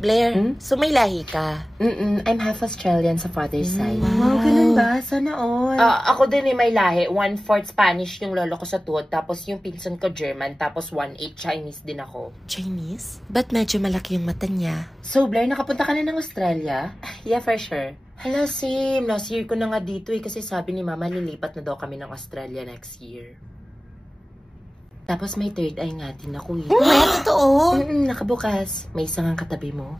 Blair, so may lahi ka? I'm half Australian sa father's side. Wow, ganun ba? Sana all. Ako din may lahi. 1/4 Spanish yung lolo ko sa tuhod, tapos yung pinsan ko German, tapos 1/8 Chinese din ako. Chinese? Ba't medyo malaki yung mata niya? So, Blair, nakapunta ka na ng Australia? Yeah, for sure. Hala, same. Last year ko na nga dito kasi sabi ni Mama, lilipat na daw kami ng Australia next year. Tapos may third eye nga din ako eh. May totoo? Nakabukas. May isang ang katabi mo.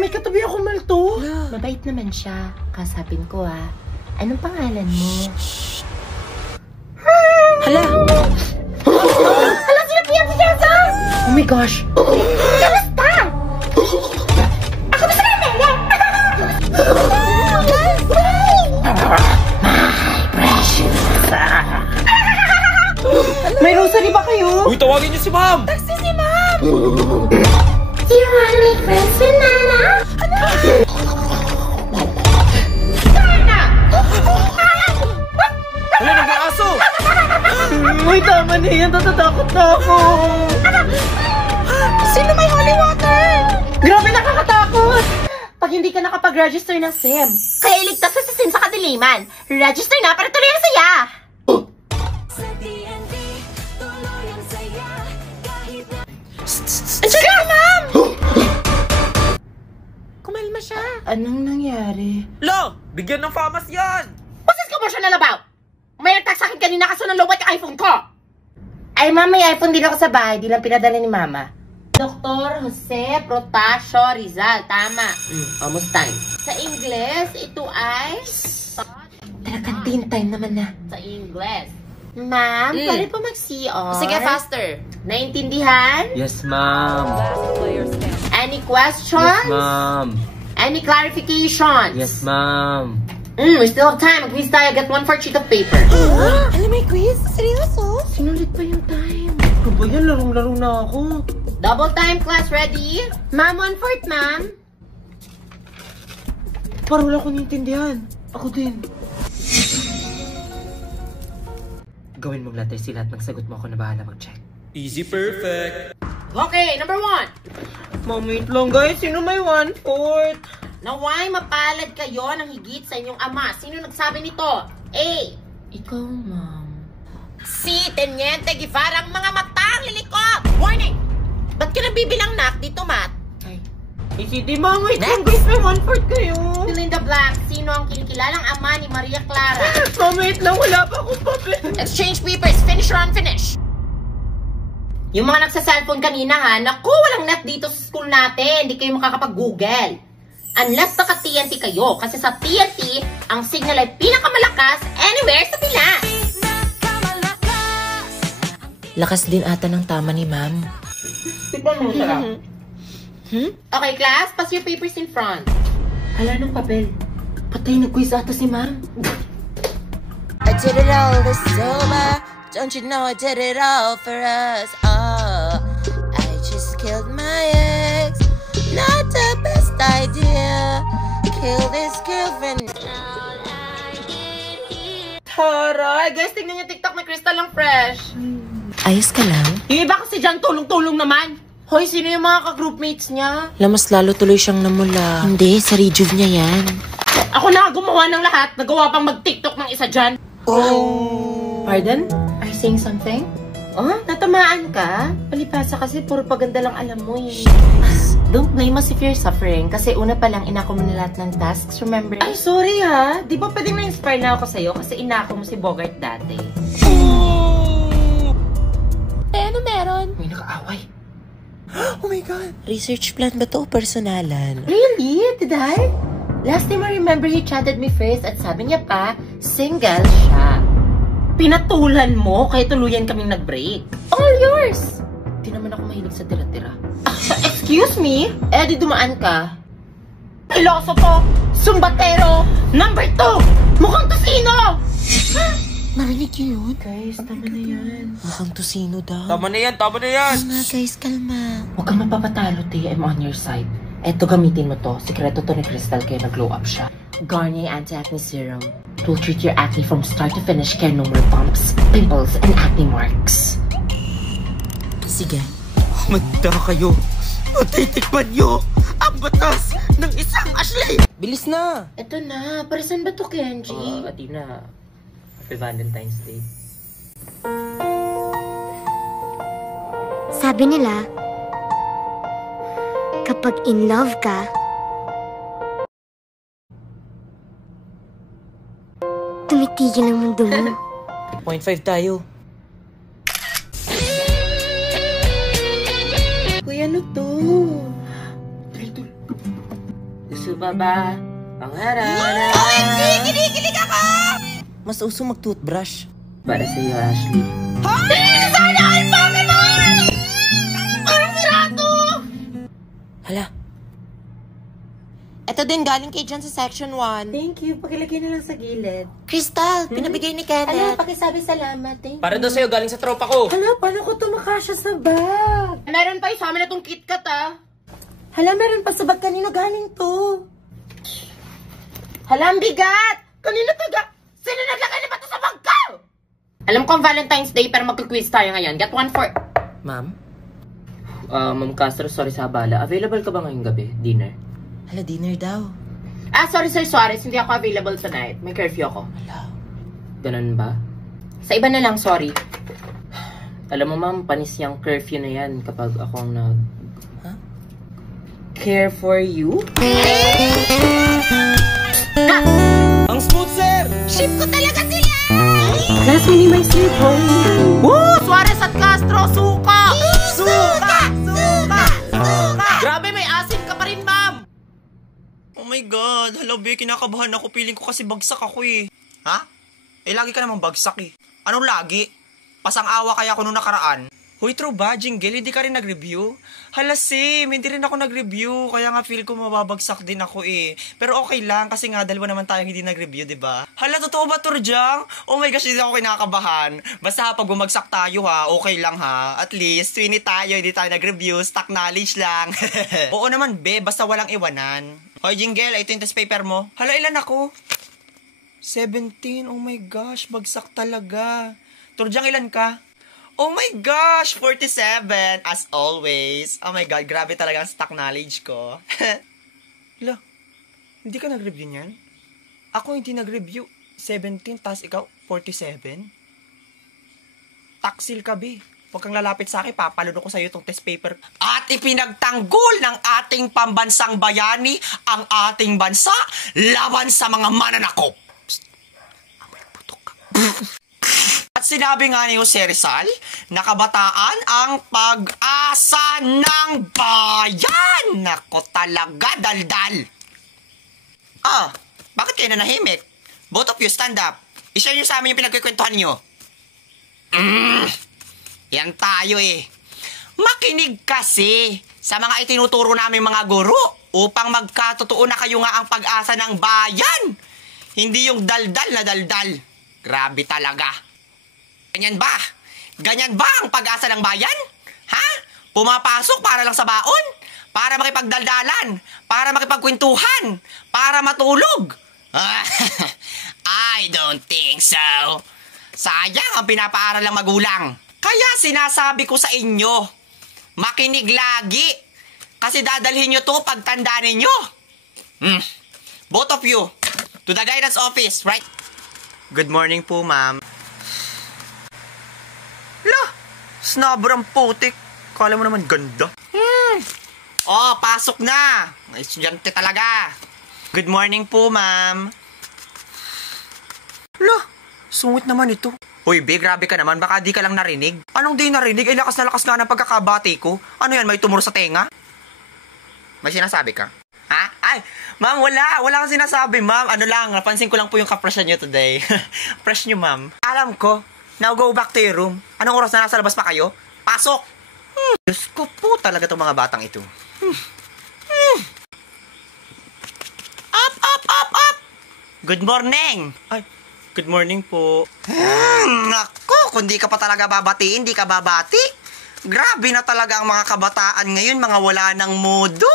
May katabi ako, Malto. Mabait naman siya. Kasapin ko anong pangalan mo? Hala! Hala, sinabihan si Jessa! Oh my gosh! Kamusta? Ako ba sa kanila? My precious. May rosary ba kayo? Uy, tawagin niyo si Ma'am! Taxi si Ma'am! Do you wanna make friends with Nana? Hala, nag-aaso! Uy, tama na yan. Natatakot na ako. Sino may holy water? Grabe, nakakatakot. Pag hindi ka nakapag-register ng SIM, kaya iligtas sa SIM sa kadiliman. Register na para tuloy ang saya! Andiyan ka, Ma'am! Kumalma siya. Anong nangyari? Lo! Bigyan ng famas yan! What's ko ba siya nalabaw? May nagtag sa akin kanina kasi nalobot yung iPhone ko! Ay, Ma'am, may iPhone din ako sa bahay. Di lang pinadala ni Mama. Dr. Jose Protasio Rizal. Tama. Almost time. Sa Ingles, ito ay... Talagang time naman na. Sa Ingles. Ma'am, pwede po mag-CR? Sige, faster. Naintindihan? Yes, Ma'am. Any questions? Yes, Ma'am. Any clarifications? Yes, Ma'am. We still have time. Quiz tayo. Get 1/4 sheet of paper. Alam, may quiz? Seryoso? Sinulit pa yung time. Ano ba yan? Larong-laro na ako. Double time, class. Ready? Ma'am, 1/4, ma'am. Parang wala ko naintindihan. Ako din. Gawin mong letter si lahat ng sagot mo. Ako na bahala mag-check. Easy perfect. Okay, number 1. Ma'am, wait lang guys. Sino may 1/4? Naway mapalad kayo ng higit sa inyong ama. Sino nagsabi nito? A. Ikaw, ma'am. Si Teniente Guevara, ang mga matang liliko! Warning! Ba't ka nabibilang nak dito, Matt? Ay. Hindi, ma'am. Wait lang guys. May 1/4 kayo. Fill in the blank. Sino ang kinikilalang ama ni Maria Clara? Ma'am, wait lang. Wala pa akong papel. Exchange papers, finish or unfinish? Yung mga nagsa-cellphone kanina naku, walang net dito sa school natin. Hindi kayo makakapag-google. Unless naka-TNT kayo. Kasi sa TNT, ang signal ay pinakamalakas anywhere sa Pinas. Lakas din ata ng tama ni Ma'am. Tignan mo siya. Okay, class. Pass your papers in front. Hala ng papel. Patay, nag-quiz ata si ma'am. I did it all this sober. Don't you know I did it all for us? Oh, I just killed my ex. Not the best idea. Kill this girlfriend. Taray! Guys, tignan niyo TikTok, may crystal lang fresh. Ayos ka lang? Yung iba kasi dyan, tulong-tulong naman. Hoy, sino yung mga ka-groupmates niya? Mas lalo tuloy siyang namula. Hindi, sa rejuve niya yan. Ako na gumawa ng lahat. Nagawa pang mag-TikTok ng isa dyan. Oh! Pardon? Are you saying something? Oh, natamaan ka? Palipasa kasi puro paganda lang alam mo eh. Don't blame us if you're suffering. Kasi una pa lang inako mo na lahat ng tasks, remember? Ay, sorry ha. Di ba pwedeng na-inspire na ako sa'yo kasi inako mo si Bogart dati? Eh, ano meron? May nakaaway. Oh my God! Research plan ba to o personalan? Really? Did I? Last time I remember he chatted me first at sabi niya pa, single siya. Pinatulan mo, kaya tuluyan kaming nag-break. All yours! Di naman ako mahilig sa tira-tira. Excuse me? Eh, di dumaan ka. Pilosopo! Sumbatero! Number 2! Mukhang tosino! Narinig niyo yun? Guys, tama na yan. Mukhang tosino daw. Tama na yan, tama na yan. Tama, guys, kalma. Huwag kang mapapatalo, te. I'm on your side. Eto, gamitin mo to. Sikreto to ni Crystal kaya nag-glow up siya. Garnier Anti-Acne Serum. It will treat your acne from start to finish kaya no more bumps, pimples, and acne marks. Sige. Manda kayo. Matitikman nyo ang batas ng isang Ashley! Bilis na! Eto na, para saan ba to, Kenji? Athena. Happy Valentine's Day. Sabi nila, kapag in love ka, tumitigil ang mundo mo. 0.5 tayo. Kuya, ano to? Tuloy. Gusto ba ba? Pangarap. OMG! Kinikilig ako! Mas uso mag-toothbrush. Para sa'yo, Ashley. Sana ay Pokemon! Parang pirado! Hala. Ito din galing kay John sa section 1. Thank you. Pakilagay na lang sa gilid. Crystal, pinabigay ni Ano, Kenneth. pakisabi salamat. Thank you. Para daw sa'yo, galing sa tropa ko. Hala, paano ko tumakasya sa bag? Meron pa sa amin na tong KitKat Hala, meron pa sa bag. Kanino galing to? Hala, ang bigat! Kanina Sino naglagay na ba ito sa bag ko? Alam ko ang Valentine's Day pero magki-quiz tayo ngayon. Get one for... Ma'am? Ma'am Castro, sorry sa abala. Available ka ba ngayong gabi? Dinner? Hala, dinner daw. Sorry Sir Suarez. Hindi ako available tonight. May curfew ako. Hala. Ganun ba? Sa iba na lang, sorry. Alam mo ma'am, panis yung curfew na yan kapag akong Huh? care for you. Ang smooth, sir! Ship ko talaga sila! Class, minimize your volume. Woo! Suarez at Castro, suka! Suka! Suka! Suka! Grabe, may asim ka pa rin, ma'am! Oh my God, hello be, kinakabahan ako. Feeling ko kasi bagsak ako eh. Ha? Eh lagi ka namang bagsak eh. Anong lagi? Pasang-awa kaya ako nung nakaraan. Hoy, true ba, Jingle? Hindi ka rin nag-review? Hala, Sim, hindi rin ako nag-review. Kaya nga feel ko mababagsak din ako eh. Pero okay lang, kasi nga dalawa naman tayong hindi nag-review, diba? Hala, totoo ba, Turjang? Oh my gosh, hindi ako kinakabahan. Basta pag bumagsak tayo ha, okay lang ha. At least, 20 tayo, hindi tayo nag-review. Stock knowledge lang. Oo naman, be, basta walang iwanan. Hoy, Jingle, ito yung test paper mo. Hala, ilan ako? 17, oh my gosh, bagsak talaga. Turjang, ilan ka? Oh my gosh, 47, as always. Oh my God, grabe talaga ang stock knowledge ko. Hala, hindi ka nag-review niyan? Ako hindi nag-review. 17, tas ikaw, 47? Taksil ka, be. Huwag kang lalapit sa akin, papalunok ko sa'yo itong test paper. At ipinagtanggol ng ating pambansang bayani ang ating bansa laban sa mga mananakop. Psst. Amoy putok ka. At sinabi nga ni Jose Rizal, na kabataan ang pag-asa ng bayan. Nako talaga, daldal. Bakit kayo nanahimik? Both of you, stand up. I-share nyo sa amin yung pinagkikwentuhan nyo. Yan tayo eh. Makinig kasi sa mga itinuturo namin mga guro upang magkatotoo na kayo nga ang pag-asa ng bayan. Hindi yung daldal na daldal. Grabe talaga. Ganyan ba? Ganyan ba ang pag-asa ng bayan? Ha? Pumapasok para lang sa baon? Para makipagdaldalan? Para makipagkwentuhan? Para matulog? I don't think so. Sayang ang pinapaaral ng magulang. Kaya sinasabi ko sa inyo, makinig lagi. Kasi dadalhin nyo to pagtanda ninyo. Both of you, to the guidance office, right? Good morning po, ma'am. Lah, snabrang putik. Kala mo naman ganda. Oh, pasok na. Estudyante talaga. Good morning po, ma'am. Lah, sungit naman ito. Uy, be, grabe ka naman. Baka di ka lang narinig. Anong di narinig? Ay, lakas na lakas nga ng pagkakabati ko. Ano yan, may tumuro sa tenga? May sinasabi ka? Ha? Ay, ma'am, wala. Wala kang sinasabi, ma'am. Ano lang, napansin ko lang po yung kapresyon nyo today. Fresh nyo, ma'am. Alam ko. Now go back to your room. Anong oras na nasa labas pa kayo? Pasok! Diyos ko po talaga itong mga batang ito. Up, up, up, up! Good morning! Ay, good morning po. Naku, kung di ka pa talaga babatiin, di ka babati. Grabe na talaga ang mga kabataan ngayon, mga wala ng modo.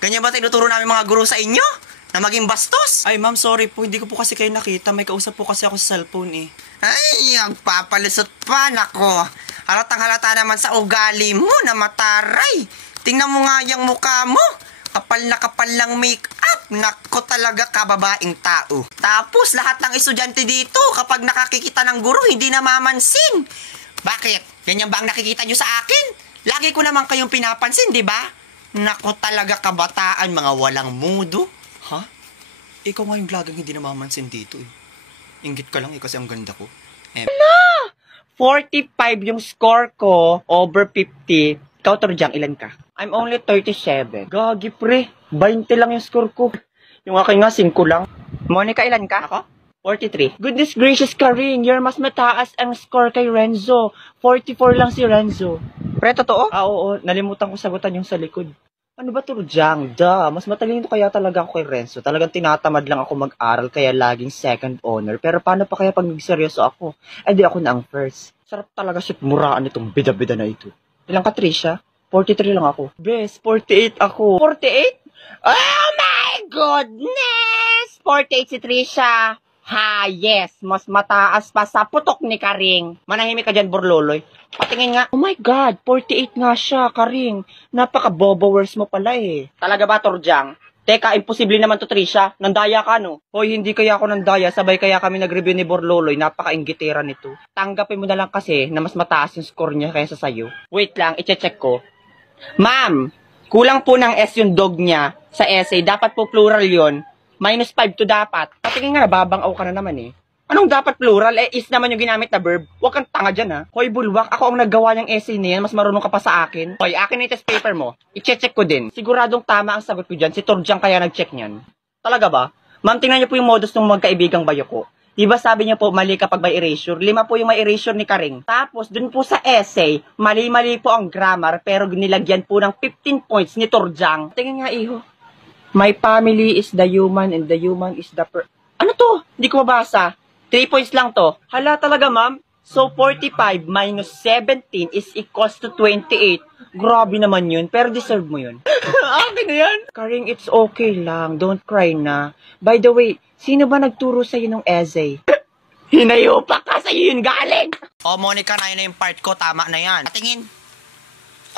Ganyan ba tinuturo namin mga guro sa inyo? Na maging bastos? Ay, ma'am, sorry po. Hindi ko po kasi kayo nakita. May kausap po kasi ako sa cellphone eh. Ay, ang papalusot pa, nako. Halatang halata naman sa ugali mo na mataray. Tingnan mo nga yung mukha mo. Kapal na kapal lang make-up. Nako talaga kababaing tao. Tapos lahat ng estudyante dito, kapag nakakikita ng guro, hindi namamansin. Bakit? Ganyan ba ang nakikita nyo sa akin? Lagi ko naman kayong pinapansin, di ba? Nako talaga kabataan, mga walang mudo. Ha? Ikaw nga yung lagang hindi namamansin dito eh. Inggit ka lang eh kasi ang ganda ko. 45 yung score ko over 50. Ikaw, Torjang, ilan ka? I'm only 37. Gagi, pre. 20 lang yung score ko. Yung akin nga, 5 lang. Monica, ilan ka? Ako? 43. Goodness gracious, Karing. You're mas mataas ang score kay Renzo. 44 lang si Renzo. Pre, totoo? Oo. Nalimutan ko sagutan yung sa likod. Ano ba, Torjang? Mas matalino kaya talaga ako kay Renzo. Talagang tinatamad lang ako mag-aral kaya laging second honor. Pero paano pa kaya pag nagseryoso ako? Eh di ako na ang first. Sarap talaga sikmuraan itong bida-bida na ito. Ilang ka, Trisha? 43 lang ako. Bes, 48 ako. 48? Oh my goodness! 48 si Trisha. Ha, yes. Mas mataas pa sa putok ni Karing. Manahimik ka dyan, Borloloy. Patingin nga. Oh my God, 48 nga siya, Karing. Napaka-bobo-worse mo pala eh. Talaga ba, Torjang? Teka, imposible naman to, Trisha. Nandaya ka, no? Hoy, hindi kaya ako nandaya. Sabay kaya kami nag-review ni Borloloy. Napaka-inggitera nito. Tanggapin mo na lang kasi na mas mataas yung score niya kaysa sa'yo. Wait lang, i-check ko. Ma'am, kulang po ng S yung dog niya sa essay. Dapat po plural yon. -5 to dapat. Patingin nga, babangaw ka na naman eh. Anong dapat plural? Is naman yung ginamit na verb. Huwag kang tanga dyan ha. Hoy, bulwak, ako ang naggawa ng essay niyan. Mas marunong ka pa sa akin. Hoy, akin na yung test paper mo. I-check ko din. Siguradong tama ang sagot ko dyan. Si Torjang kaya nag-check niyan. Talaga ba? Ma'am, tingnan niyo po yung modus ng magkaibigang bayo ko. Diba sabi niya po, mali kapag may erasure? 5 po yung may erasure ni Karing. Tapos, dun po sa essay, mali-mali po ang grammar, pero nilagyan po ng 15 points ni Torjang. Tingnan nga, iho. My family is the human and the human is the Ano to? Hindi ko mabasa. 3 points lang to. Hala talaga, ma'am. So, 45 minus 17 is equals to 28. Grabe naman yun, pero deserve mo yun. Akin na yan. Karing, it's okay lang. Don't cry na. By the way, sino ba nagturo sa'yo ng essay? Hinayo pa ka sa'yo yun galing. Oh, Monica, na yun na yung part ko. Tama na yan. Patingin.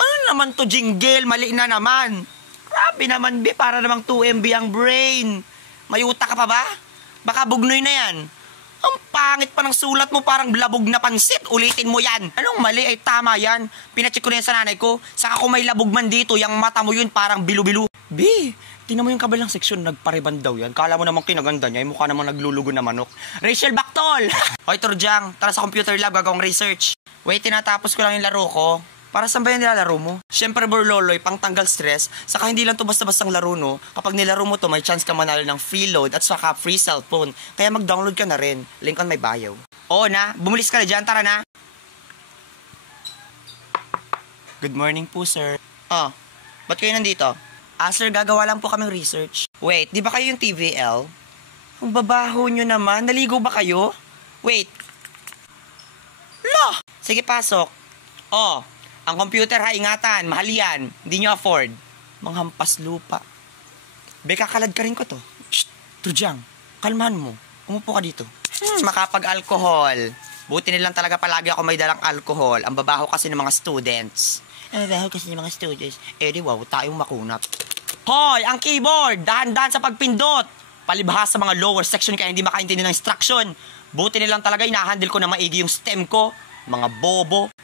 Ano naman to, jingle? Mali na naman. Grabe naman, be. Para namang 2 MB ang brain. May utak ka pa ba? Baka bugnoy na yan. Ang pangit pa ng sulat mo, parang labog na pansit. Ulitin mo yan. Anong mali? Ay tama yan. Pinacheck ko na yan sa nanay ko. Saka kung may labog man dito, yung mata mo yun parang bilu-bilu. B, tingnan mo yung kabilang seksyon, nagpariban daw yan. Kala mo namang kinaganda niya, yung mukha namang naglulugo na manok. Rachel Bactol! Hoy, Torjang, tara sa computer lab, gagawang research. Wait, tinatapos ko lang yung laro ko. Para saan ba yan nilalaro mo? Siyempre, Borloloy, pang tanggal stress. Saka hindi lang to basta-bastang laro, no? Kapag nilaro mo to, may chance ka manalo ng free load at saka free cellphone. Kaya mag-download ka na rin. Link on my bio. Oo na, bumulis ka na dyan, tara na. Good morning po, sir. Oh, ba't kayo nandito? Ah, sir, gagawa lang po kaming research. Wait, di ba kayo yung TVL? Ang babaho nyo naman. Naligo ba kayo? Wait. Lo! Sige, pasok. Oh, ang computer ha, ingatan, mahal yan. Hindi nyo afford. Manghampas lupa. Beka, kalad ka rin ko to. Shh, Torjang, kalmahan mo. Umupo ka dito. Makapag-alcohol. Buti nilang talaga palagi ako may dalang alcohol. Ang babaho kasi ng mga students. Ang babaho kasi ng mga students. Eh di wow, tayong makunat. Hoy, ang keyboard! Dahan-dahan sa pagpindot! Palibhas sa mga lower section kaya hindi makaintindi ng instruction. Buti nilang talaga inahandle ko na maigi yung stem ko. Mga bobo.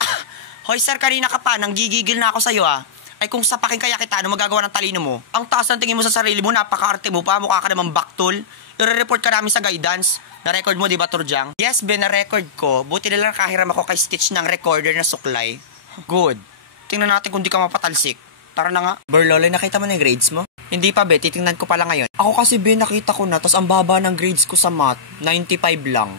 Hoy sir, kanina ka pa, nanggigigil na ako sa'yo ah. Ay kung sapakin kaya kita, ano magagawa ng talino mo? Ang taas ng tingin mo sa sarili mo, napaka-arte mo pa, mukha ka naman baktol. I-report ka namin sa guidance. Na-record mo, di ba, Torjang? Yes, Ben, na-record ko. Buti na lang nakahiram ako kay Stitch ng recorder na suklay. Good. Tingnan natin kung di ka mapatalsik. Tara na nga. Borloloy, nakita mo na yung grades mo? Hindi pa, be. Titingnan ko pala ngayon. Ako kasi, be, nakita ko na, tas ang baba ng grades ko sa math, 95 lang.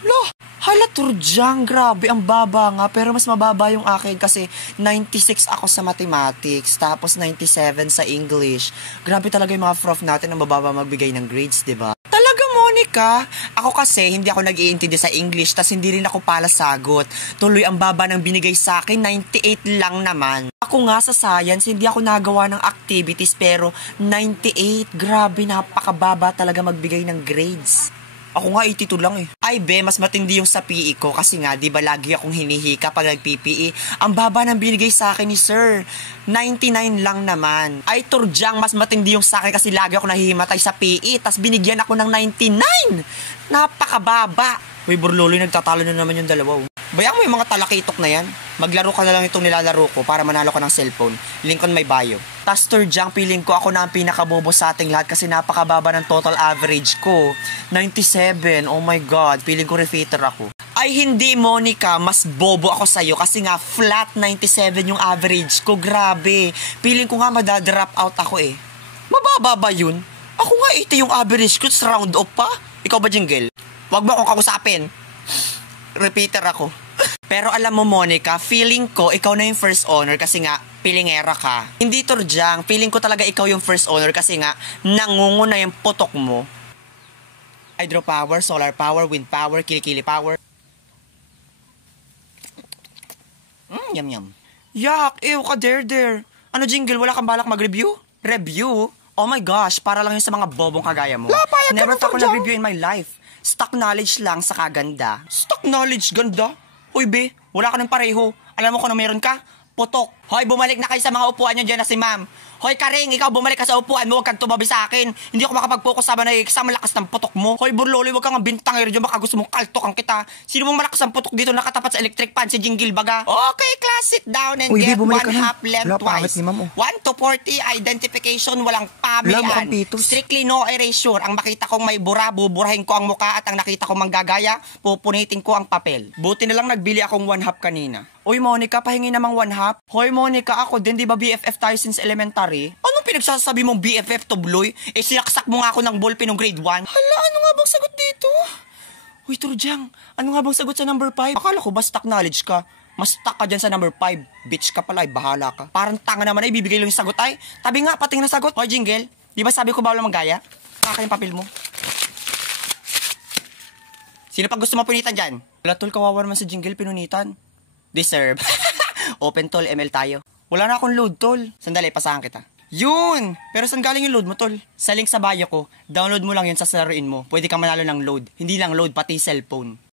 Loh! Hala, Torjang, grabe, ang baba nga. Pero mas mababa yung akin kasi 96 ako sa mathematics, tapos 97 sa English. Grabe talaga yung mga prof natin ang mababa magbigay ng grades, diba? Talaga, Monica? Ako kasi, hindi ako nag-iintindi sa English, tas hindi rin ako pala sagot. Tuloy ang baba ng binigay sa akin, 98 lang naman. Ako nga sa science, hindi ako nagawa ng activities, pero 98, grabe, napakababa talaga magbigay ng grades. Ako nga 82 lang eh. Ay be, mas matindi yung sa PE ko kasi nga, di ba lagi akong hinihika pag nag-PPE. Ang baba ng binigay sa akin ni sir. 99 lang naman. Ay turdyang, mas matindi yung sa akin kasi lagi ako nahihimatay sa PE. Tas binigyan ako ng 99. Napakababa. Uy, burluloy, nagtatalo na naman yung dalawa. Bayang mo yung mga talakitok na yan. Maglaro ka na lang itong nilalaro ko para manalo ka ng cellphone. Link on my bio. Tas turdyang, feeling ko ako na ang pinakabobo sa ating lahat kasi napakababa ng total average ko. 97. Oh my God. Feeling ko repeater ako. Ay hindi, Monica. Mas bobo ako sa'yo kasi nga flat 97 yung average ko. Grabe. Feeling ko nga madadrop out ako eh. Mababa ba yun? Ako nga 80 yung average ko. Round off pa. Ikaw ba, Jingle? Wag mo akong kausapin. Repeater ako. Pero alam mo, Monica, feeling ko ikaw na yung first honor kasi nga pilingera ka. Hindi turdyang. Feeling ko talaga ikaw yung first honor kasi nga nangunguna yung putok mo. Hydropower, solar power, wind power, kilikili power. Yum yum. Yak, ew ka der. Ano, Jingle, wala kang balak mag-review? Review? Oh my gosh, para lang yun sa mga bobong kagaya mo. Never pa ako nag-review in my life. Stock knowledge lang sa kaganda. Stock knowledge, ganda? Uy, be, wala ka ng pareho. Alam mo kung ano meron ka? Putok. Hoy, bumalik na kayo sa mga upuan nyo dyan na si ma'am. Hoy, Karing, ikaw bumalik ka sa upuan mo. Huwag kang tumabi sa akin. Hindi ako makapag-focus sa manay exam. Malakas ng putok mo. Hoy, Burloloy, huwag kang bintangero dyan. Baka gusto mong kaltokan kita. Sino mong malakas ang putok dito nakatapat sa electric fan? Si Jingle baga. Okay, class, sit down and Uy, get be, bumalik one ka na. half length Wala, pangit twice. ni ma'am, oh. 1 to 40, identification, walang Wala, pamilyaan. mukhang pitos. Strictly no erasure. Ang makita kong may bura, buburahin ko ang muka at ang nakita kong manggagaya, pupunitin ko ang papel. Buti na lang nagbili akong 1 half kanina. Uy, Monica, pahingi namang 1 half. Hoy, Monica, ako din, di ba BFF tayo since elementary? Anong pinagsasabi mong BFF to, Bloy? Eh, sinaksak mo nga ako ng ballpen ng grade 1. Hala, ano nga bang sagot dito? Uy, Turdyang, ano nga bang sagot sa number 5? Akala ko ba stock knowledge ka? Mas stuck ka dyan sa number 5. Bitch ka pala, bahala ka. Parang tanga naman ay bibigay lang yung sagot ay. Tabi nga, pating na sagot. Hoy, Jingle, di ba sabi ko bawal manggaya? Kaka yung papel mo. Sino pa gusto mo punitan dyan? Wala, tol, kawawa naman sa Jingle, pinunitan. Deserve. Open, tol, ML tayo. Wala na akong load, tol. Sandali, pasahan kita. Yun! Pero saan galing yung load mo, tol? Sa link sa bio ko, download mo lang yun sa saruin mo. Pwede kang manalo ng load. Hindi lang load, pati cellphone.